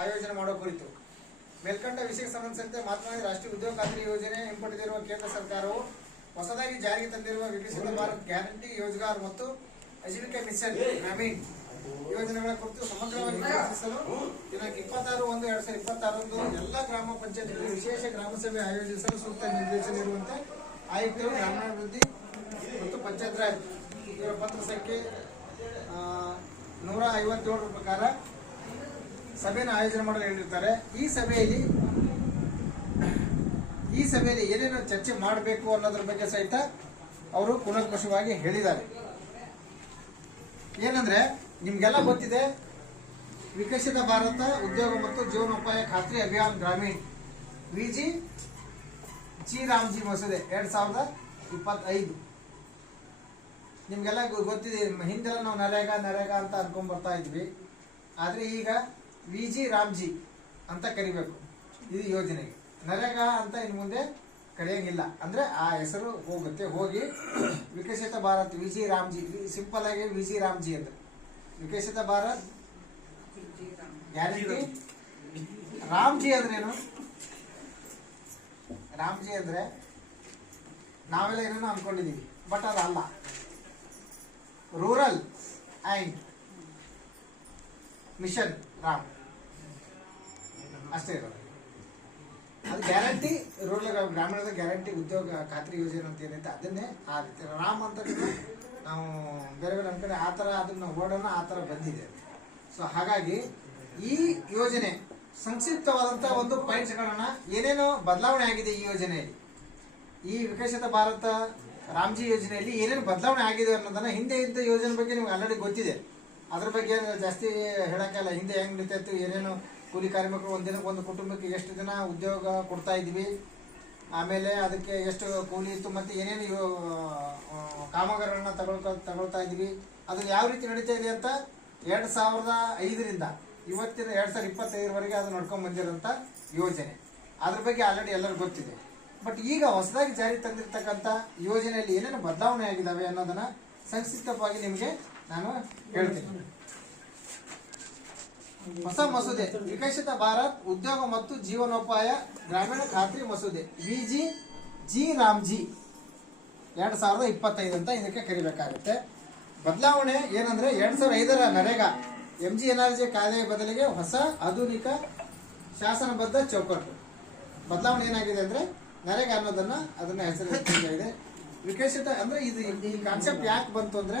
ಆಯೋಜನೆ ಮಾಡುವ ಕುರಿತು ಮೇಲ್ಕಂಡ ವಿಷಯಕ್ಕೆ ಸಂಬಂಧಿಸಿದಂತೆ ಮಾತನಾಡಿ ರಾಷ್ಟ್ರೀಯ ಉದ್ಯೋಗ ಖಾತ್ರಿ ಯೋಜನೆ ಹಿಂಪಡೆದಿರುವ ಕೇಂದ್ರ ಸರ್ಕಾರವು ಹೊಸದಾಗಿ ಜಾರಿಗೆ ತಂದಿರುವ ವಿಕಸಿತ ಭಾರತ್ ಗ್ಯಾರಂಟಿ ಯೋಜಗಾರ್ ಮತ್ತು ಆಜೀವಿಕಾ ಮಿಷನ್ ಗ್ರಾಮೀಣ್ ಯೋಜನೆಗಳ ಕುರಿತು ಸಮಗ್ರವಾಗಿ ಚರ್ಚಿಸಲು ದಿನಾಂಕ 26/1/2026 ಎಲ್ಲ ಗ್ರಾಮ ಪಂಚಾಯತ್ಗಳಲ್ಲಿ ವಿಶೇಷ ಗ್ರಾಮ ಸಭೆ ಆಯೋಜಿಸಲು ಸೂಕ್ತ ನಿರ್ದೇಶನ ಇರುವಂತೆ ಆಯುಕ್ತರು ಗ್ರಾಮೀಣಾಭಿವೃದ್ಧಿ ಮತ್ತು ಪಂಚಾಯತ್ ರಾಜ್ ಇವರ ಪತ್ರ ಸಂಖ್ಯೆ 157 ಪ್ರಕಾರ ಸಭೆಯನ್ನು ಆಯೋಜನೆ ಮಾಡಲು ಹೇಳಿರ್ತಾರೆ. ಈ ಸಭೆಯಲ್ಲಿ ಏನೇನು ಚರ್ಚೆ ಮಾಡಬೇಕು ಅನ್ನೋದ್ರ ಬಗ್ಗೆ ಸಹಿತ ಅವರು ಕೂಲಂಕಷವಾಗಿ ಹೇಳಿದ್ದಾರೆ. ಏನಂದ್ರೆ ನಿಮ್ಗೆಲ್ಲ ಗೊತ್ತಿದೆ, ವಿಕಸಿತ ಭಾರತ ಉದ್ಯೋಗ ಮತ್ತು ಜೀವನೋಪಾಯ ಖಾತ್ರಿ ಅಭಿಯಾನ ಗ್ರಾಮೀಣ್ ಜಿ ರಾಮ್ಜಿ ಮಸೂದೆ 2025 ನಿಮ್ಗೆಲ್ಲ ಗೊತ್ತಿದೆ. ಹಿಂದೆಲ್ಲ ನಾವು ನರೇಗಾ ಅಂತ ಅನ್ಕೊಂಡ್ ಬರ್ತಾ ಇದ್ವಿ. ಆದ್ರೆ ಈಗ ವಿಜಿ ರಾಮ್ಜಿ ಅಂತ ಕರಿಬೇಕು ಇದು ಯೋಜನೆಗೆ. ನರೇಗಾ ಅಂತ ಇನ್ನು ಮುಂದೆ ಕರೆಯಂಗಿಲ್ಲ. ಅಂದ್ರೆ ಆ ಹೆಸರು ಹೋಗಿ ವಿಕಸಿತ ಭಾರತ್ ವಿಜಿ ರಾಮ್ಜಿ, ಸಿಂಪಲ್ ಆಗಿ ವಿಜಿ ರಾಮ್ಜಿ ಅಂದ್ರೆ ವಿಕಸಿತ ಭಾರತ್ ಗ್ಯಾರಂಟಿ. ರಾಮ್ಜಿ ಅಂದ್ರೇನು? ರಾಮ್ಜಿ ಅಂದ್ರೆ ನಾವೆಲ್ಲ ಏನೇನೋ ಅನ್ಕೊಂಡಿದೀವಿ, ಬಟ್ ಅದಲ್ಲ. ರೂರಲ್ ಅಂಡ್ ಮಿಷನ್ ರಾಮ್ ಅಷ್ಟೇ ಇರೋದು. ಅದು ಗ್ಯಾರಂಟಿ ರೂರಲ್ ಗ್ರಾಮೀಣದ ಗ್ಯಾರಂಟಿ ಉದ್ಯೋಗ ಖಾತ್ರಿ ಯೋಜನೆ ಅಂತ ಏನೈತೆ ಅದನ್ನೇ ಆ ರೀತಿ ರಾಮ್ ಅಂತ ನಾವು ಬೇರೆ ಬೇರೆ ನಮ್ಮ ಕಡೆ ಆ ಥರ ಅದನ್ನ ಓಡೋಣ ಆ ಥರ ಬಂದಿದೆ. ಸೊ ಹಾಗಾಗಿ ಈ ಯೋಜನೆ ಸಂಕ್ಷಿಪ್ತವಾದಂಥ ಒಂದು ಪಾಯಿಂಟ್ಸ್ಗಳನ್ನ ಏನೇನೋ ಬದಲಾವಣೆ ಆಗಿದೆ ಈ ಯೋಜನೆಯಲ್ಲಿ, ಈ ವಿಕಸಿತ ಭಾರತ ರಾಮ್ಜಿ ಯೋಜನೆಯಲ್ಲಿ ಏನೇನು ಬದಲಾವಣೆ ಆಗಿದೆ ಅನ್ನೋದನ್ನ ಹಿಂದೆ ಇದ್ದ ಯೋಜನೆ ಬಗ್ಗೆ ನಿಮ್ಗೆ ಆಲ್ರೆಡಿ ಗೊತ್ತಿದೆ. ಅದ್ರ ಬಗ್ಗೆ ಜಾಸ್ತಿ ಹೇಳಕ್ಕೆಲ್ಲ. ಹಿಂದೆ ಹೆಂಗ್ ನಡೀತಾ ಇತ್ತು, ಏನೇನು ಕೂಲಿ ಕಾರ್ಮಿಕರು ಒಂದಿನಕ್ಕೆ ಒಂದು ಕುಟುಂಬಕ್ಕೆ ಎಷ್ಟು ದಿನ ಉದ್ಯೋಗ ಕೊಡ್ತಾ ಇದ್ವಿ, ಆಮೇಲೆ ಅದಕ್ಕೆ ಎಷ್ಟು ಕೂಲಿ ಇತ್ತು, ಮತ್ತೆ ಏನೇನು ಕಾಮಗಾರಿಗಳನ್ನ ತಗೊಳ್ತಾ ಇದ್ವಿ, ಅದು ಯಾವ ರೀತಿ ನಡೀತಾ ಇದೆ ಅಂತ 2005ರಿಂದ ಇವತ್ತಿನ 2025ವರೆಗೆ ಅದು ನಡ್ಕೊಂಡ್ ಬಂದಿರೋಂಥ ಯೋಜನೆ. ಅದ್ರ ಬಗ್ಗೆ ಆಲ್ರೆಡಿ ಎಲ್ಲರಿಗೂ ಗೊತ್ತಿದೆ. ಬಟ್ ಈಗ ಹೊಸದಾಗಿ ಜಾರಿ ತಂದಿರತಕ್ಕಂಥ ಯೋಜನೆಯಲ್ಲಿ ಏನೇನು ಬದಲಾವಣೆ ಆಗಿದಾವೆ ಅನ್ನೋದನ್ನ ಸಂಕ್ಷಿಪ್ತವಾಗಿ ನಿಮಗೆ ನಾನು ಹೇಳ್ತೀನಿ. ಹೊಸ ಮಸೂದೆ ವಿಕಸಿತ ಭಾರತ್ ಉದ್ಯೋಗ ಮತ್ತು ಜೀವನೋಪಾಯ ಗ್ರಾಮೀಣ ಖಾತ್ರಿ ಮಸೂದೆ ಜಿ ರಾಮ್ಜಿ 2025 ಅಂತ ಇದಕ್ಕೆ ಕರಿಬೇಕಾಗುತ್ತೆ. ಬದಲಾವಣೆ ಏನಂದ್ರೆ 2005ರ ನರೇಗಾ MGNRG ಕಾಯ್ದೆಯ ಬದಲಿಗೆ ಹೊಸ ಆಧುನಿಕ ಶಾಸನಬದ್ಧ ಚೌಕಟ್ಟು. ಬದಲಾವಣೆ ಏನಾಗಿದೆ ಅಂದ್ರೆ ನರೇಗಾ ಅದನ್ನ ಹೆಸರು ವಿಕಸಿತ ಅಂದ್ರೆ ಈ ಕಾನ್ಸೆಪ್ಟ್ ಯಾಕೆ ಬಂತು ಅಂದ್ರೆ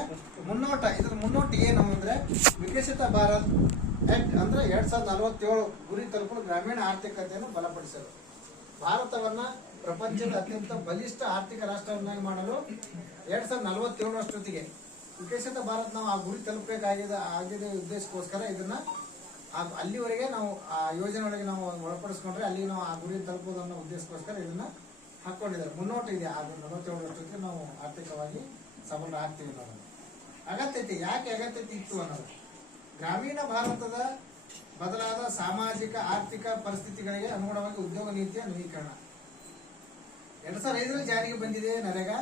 ಇದ್ರ ಮುನ್ನೋಟ ಏನು ಅಂದ್ರೆ ವಿಕಸಿತ ಭಾರತ್ ಆಕ್ಟ್ ಅಂದ್ರೆ 2047 ಗುರಿ ತಲುಪಲು ಗ್ರಾಮೀಣ ಆರ್ಥಿಕತೆಯನ್ನು ಬಲಪಡಿಸಲು, ಭಾರತವನ್ನ ಪ್ರಪಂಚದ ಅತ್ಯಂತ ಬಲಿಷ್ಠ ಆರ್ಥಿಕ ರಾಷ್ಟ್ರವನ್ನಾಗಿ ಮಾಡಲು 2047 ವಿಕಸಿತ ಭಾರತ್ ನಾವು ಆ ಗುರಿ ತಲುಪಬೇಕಾಗಿದೆ ಉದ್ದೇಶಕ್ಕೋಸ್ಕರ ಇದನ್ನ ಅಲ್ಲಿವರೆಗೆ ನಾವು ಆ ಯೋಜನೆ ಒಳಗೆ ನಾವು ಒಳಪಡಿಸ್ಕೊಂಡ್ರೆ ಅಲ್ಲಿ ನಾವು ಆ ಗುರಿ ತಲುಪೋದು ಅನ್ನೋ ಉದ್ದೇಶಕ್ಕೋಸ್ಕರ ಇದನ್ನ ಹಾಕೊಂಡಿದ್ದಾರೆ. ಮುನ್ನೋಟ ಇದೆ. ಅದು 47 ನಾವು ಆರ್ಥಿಕವಾಗಿ ಸಬಲ ಆಗ್ತೀವಿ ಅನ್ನೋದು ಅಗತ್ಯತೆ. ಯಾಕೆ ಅಗತ್ಯತೆ ಇತ್ತು ಅನ್ನೋದು, ಗ್ರಾಮೀಣ ಭಾರತದ ಬದಲಾದ ಸಾಮಾಜಿಕ ಆರ್ಥಿಕ ಪರಿಸ್ಥಿತಿಗಳಿಗೆ ಅನುಗುಣವಾಗಿ ಉದ್ಯೋಗ ನೀತಿಯ ನವೀಕರಣ 2005ರಲ್ಲಿ ಜಾರಿಗೆ ಬಂದಿದೆ ನರೇಗಾ.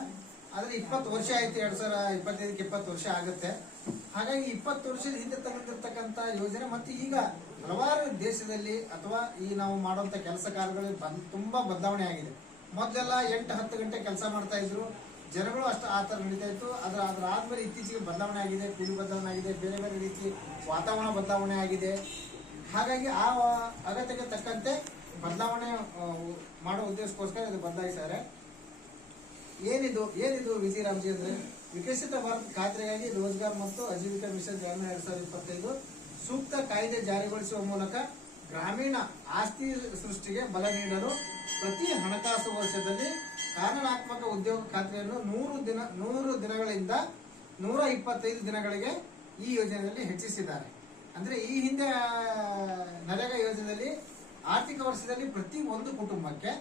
ಆದ್ರೆ 20 ವರ್ಷ ಆಯ್ತು. 2025ಕ್ಕೆ 20 ವರ್ಷ ಆಗುತ್ತೆ. ಹಾಗಾಗಿ 20 ವರ್ಷದ ಹಿಂದೆ ತಂದಿರ್ತಕ್ಕಂಥ ಯೋಜನೆ ಮತ್ತೆ ಈಗ ಹಲವಾರು ದೇಶದಲ್ಲಿ ಅಥವಾ ಈ ನಾವು ಮಾಡುವಂತ ಕೆಲಸ ಕಾರ್ಯಗಳಲ್ಲಿ ತುಂಬಾ ಬದಲಾವಣೆ ಆಗಿದೆ. ಮೊದಲೆಲ್ಲ 8-10 ಗಂಟೆ ಕೆಲಸ ಮಾಡ್ತಾ ಇದ್ರು ಜನಗಳು, ಅಷ್ಟು ಆ ತರ ನಡೀತಾ ಇತ್ತು. ಅದ್ರ ಆದ್ಮೇಲೆ ಇತ್ತೀಚೆಗೆ ಬದಲಾವಣೆ ಆಗಿದೆ, ಕೂಲಿ ಬದಲಾವಣೆ ಆಗಿದೆ, ಬೇರೆ ಬೇರೆ ರೀತಿ ವಾತಾವರಣ ಬದಲಾವಣೆ ಆಗಿದೆ. ಹಾಗಾಗಿ ಆ ಅಗತ್ಯಕ್ಕೆ ತಕ್ಕಂತೆ ಬದಲಾವಣೆ ಮಾಡೋ ಉದ್ದೇಶಕ್ಕೋಸ್ಕರ ಇದು ಬದಲಾಯಿಸಿದ್ದಾರೆ. ಏನಿದು ವಿಜಿ ರಾಮ್ಜಿ ಅಂದ್ರೆ ವಿಕಸಿತ ಭಾರತ ಖಾತ್ರಿಗಾಗಿ ರೋಜ್ಗಾರ್ ಮತ್ತು ಆಜೀವಿಕಾ ಮಿಷನ್ ಗ್ರಾಮೀಣ 2025 ಸೂಕ್ತ ಕಾಯ್ದೆ ಜಾರಿಗೊಳಿಸುವ ಮೂಲಕ ಗ್ರಾಮೀಣ ಆಸ್ತಿ ಸೃಷ್ಟಿಗೆ ಬಲ ನೀಡಲು ಪ್ರತಿ ಹಣಕಾಸು ವರ್ಷದಲ್ಲಿ ಕಾನೂನಾತ್ಮಕ ಉದ್ಯೋಗ ಖಾತ್ರಿಯನ್ನು 100 ದಿನಗಳಿಂದ 125 ದಿನಗಳಿಗೆ ಈ ಯೋಜನೆಯಲ್ಲಿ ಹೆಚ್ಚಿಸಿದ್ದಾರೆ. ಅಂದ್ರೆ ಈ ಹಿಂದೆ ನರೇಗಾ ಯೋಜನೆಯಲ್ಲಿ ಆರ್ಥಿಕ ವರ್ಷದಲ್ಲಿ ಪ್ರತಿ ಒಂದು ಕುಟುಂಬಕ್ಕೆ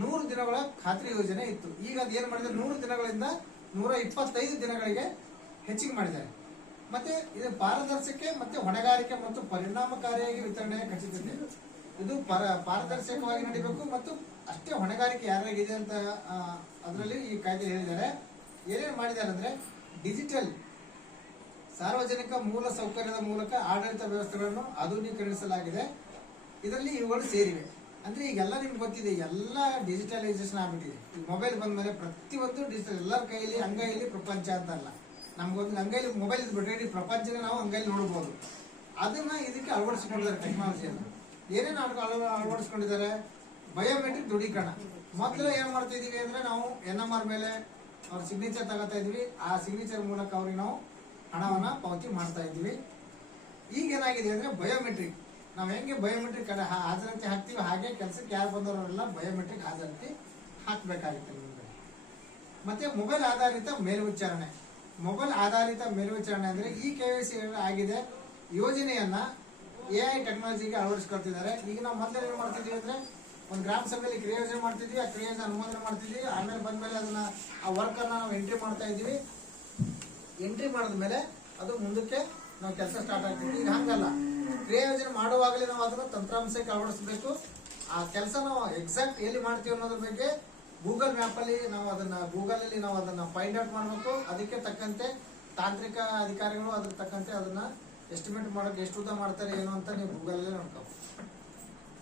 100 ದಿನಗಳ ಖಾತ್ರಿ ಯೋಜನೆ ಇತ್ತು. ಈಗ ಅದು ಏನ್ ಮಾಡಿದ್ರೆ 100 ದಿನಗಳಿಂದ 125 ದಿನಗಳಿಗೆ ಹೆಚ್ಚಿಗೆ ಮಾಡಿದ್ದಾರೆ. ಮತ್ತೆ ಇದು ಪಾರದರ್ಶಕ ಮತ್ತೆ ಹೊಣೆಗಾರಿಕೆ ಮತ್ತು ಪರಿಣಾಮಕಾರಿಯಾಗಿ ವಿತರಣೆ ಖಚಿತತೆ. ಇದು ಪಾರದರ್ಶಕವಾಗಿ ನಡೀಬೇಕು ಮತ್ತು ಅಷ್ಟೇ ಹೊಣೆಗಾರಿಕೆ ಯಾರಿಗಿದೆ ಅಂತ ಅದರಲ್ಲಿ ಈ ಕಾಯ್ದೆ ಹೇಳಿದ್ದಾರೆ. ಏನೇನು ಮಾಡಿದ್ದಾರೆ ಅಂದ್ರೆ ಡಿಜಿಟಲ್ ಸಾರ್ವಜನಿಕ ಮೂಲ ಸೌಕರ್ಯದ ಮೂಲಕ ಆಡಳಿತ ವ್ಯವಸ್ಥೆಗಳನ್ನು ಆಧುನೀಕರಿಸಲಾಗಿದೆ. ಇದರಲ್ಲಿ ಇವುಗಳು ಸೇರಿವೆ. ಅಂದ್ರೆ ಈಗೆಲ್ಲ ನಿಮ್ಗೆ ಗೊತ್ತಿದೆ, ಎಲ್ಲ ಡಿಜಿಟಲೈಸೇಷನ್ ಆಗ್ಬಿಟ್ಟಿದೆ. ಈ ಮೊಬೈಲ್ ಬಂದ್ಮೇಲೆ ಪ್ರತಿಯೊಂದು ಡಿಜಿಟಲ್, ಎಲ್ಲರ ಕೈಯಲ್ಲಿ ಅಂಗೈಯಲ್ಲಿ ಪ್ರಪಂಚ ಅಂತ ಅಲ್ಲ. ನಮ್ಗೊಂದು ಅಂಗೈಲಿ ಮೊಬೈಲ್ ಇದ್ಬಿಟ್ರೆ ಇಡೀ ಪ್ರಪಂಚನ ನಾವು ಅಂಗೈಲಿ ನೋಡ್ಬೋದು. ಅದನ್ನ ಇದಕ್ಕೆ ಅಳವಡಿಸ್ಕೊಂಡಿದ್ದಾರೆ ಟೆಕ್ನಾಲಜಿಯನ್ನು. ಏನೇನು ಅಳವಡಿಸ್ಕೊಂಡಿದ್ದಾರೆ? ಬಯೋಮೆಟ್ರಿಕ್ ದೃಢೀಕರಣ. ಮೊದಲು ಏನ್ ಮಾಡ್ತಾ ಇದೀವಿ ಅಂದ್ರೆ ನಾವು NMR ಮೇಲೆ ಅವ್ರ ಸಿಗ್ನೇಚರ್ ತಗೋತಾ ಇದ್ವಿ. ಆ ಸಿಗ್ನೇಚರ್ ಮೂಲಕ ಅವ್ರಿಗೆ ನಾವು ಹಣವನ್ನ ಪಾವತಿ ಮಾಡ್ತಾ ಇದ್ವಿ. ಈಗ ಏನಾಗಿದೆ ಅಂದ್ರೆ ಬಯೋಮೆಟ್ರಿಕ್. ನಾವು ಹೆಂಗೆ ಬಯೋಮೆಟ್ರಿಕ್ ಹಾಜರಾತಿ ಹಾಕ್ತಿವಿ, ಹಾಗೆ ಕೆಲಸಕ್ಕೆ ಯಾರು ಬಂದವರೆಲ್ಲ ಬಯೋಮೆಟ್ರಿಕ್ ಹಾಜರಾತಿ ಹಾಕ್ಬೇಕಾಗುತ್ತೆ ನಿಮಗೆ. ಮತ್ತೆ ಮೊಬೈಲ್ ಆಧಾರಿತ ಮೇಲ್ವಿಚಾರಣೆ. ಮೊಬೈಲ್ ಆಧಾರಿತ ಮೇಲ್ವಿಚಾರಣೆ ಅಂದ್ರೆ ಈ KYC ಆಗಿದೆ ಯೋಜನೆಯನ್ನ AI ಟೆಕ್ನಾಲಜಿಗೆ ಅಳವಡಿಸ್ಕೊಳ್ತಿದ್ದಾರೆ. ಈಗ ನಾವು ಮೊದಲೇ ಏನ್ ಮಾಡ್ತಿದ್ವಿ ಅಂದ್ರೆ ಒಂದು ಗ್ರಾಮ ಸಭೆಯಲ್ಲಿ ಕ್ರಿಯೆ ಯೋಜನೆ ಮಾಡ್ತಿದ್ವಿ, ಆ ಕ್ರಿಯೆಯನ್ನು ಅನುಮೋದನೆ ಮಾಡ್ತಿದ್ವಿ. ಆಮೇಲೆ ಬಂದ್ಮೇಲೆ ಅದನ್ನ ಆ ವರ್ಕ್ ಅನ್ನ ನಾವು ಎಂಟ್ರಿ ಮಾಡ್ತಾ ಇದ್ವಿ. ಎಂಟ್ರಿ ಮಾಡಿದ್ಮೇಲೆ ಅದು ಮುಂದಕ್ಕೆ ನಾವು ಕೆಲಸ ಸ್ಟಾರ್ಟ್ ಆಗ್ತಿದ್ವಿ. ಈಗ ಹಂಗಲ್ಲ, ಕ್ರಿಯೆ ಯೋಜನೆ ಮಾಡುವಾಗಲೇ ನಾವು ಅದನ್ನ ತಂತ್ರಾಂಶಕ್ಕೆ ಅಳವಡಿಸಬೇಕು. ಆ ಕೆಲಸ ನಾವು ಎಕ್ಸಾಕ್ಟ್ ಎಲ್ಲಿ ಮಾಡ್ತೀವಿ ಅನ್ನೋದ್ರ ಬಗ್ಗೆ ಗೂಗಲ್ ಮ್ಯಾಪ್ ಅಲ್ಲಿ ನಾವು ಅದನ್ನ ಫೈಂಡ್ ಔಟ್ ಮಾಡಬೇಕು. ಅದಕ್ಕೆ ತಕ್ಕಂತೆ ತಾಂತ್ರಿಕ ಅಧಿಕಾರಿಗಳು ಅದ್ರ ತಕ್ಕಂತೆ ಅದನ್ನ ಎಸ್ಟಿಮೇಟ್ ಮಾಡೋಕೆ ಎಷ್ಟು ಉದ್ದ ಮಾಡ್ತಾರೆ ಏನು ಅಂತ ನೀವು ಗೂಗಲ್ ಅಲ್ಲೇ ನೋಡ್ಕೋಬೇಕು.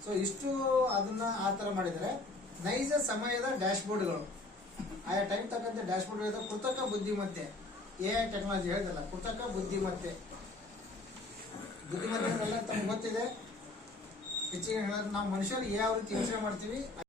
ಸೊ ಇಷ್ಟು ಅದನ್ನ ಆ ತರ ಮಾಡಿದರೆ ನೈಜ ಸಮಯದ ಡ್ಯಾಶ್ ಬೋರ್ಡ್ಗಳು, ಆಯಾ ಟೈಮ್ ತಕ್ಕಂತೆ ಡ್ಯಾಶ್ ಬೋರ್ಡ್ ಇದೆ. ಕೃತಕ ಬುದ್ಧಿಮತ್ತೆ, AI ಟೆಕ್ನಾಲಜಿ ಹೇಳಿದಲ್ಲ, ಕೃತಕ ಬುದ್ಧಿಮತ್ತೆ ತಮ್ಗೆ ಗೊತ್ತಿದೆ. ಹೆಚ್ಚಿಗೆ ನಾವು ಮನುಷ್ಯರು ಯಾವ ರೀತಿ ಯೋಚನೆ ಮಾಡ್ತೀವಿ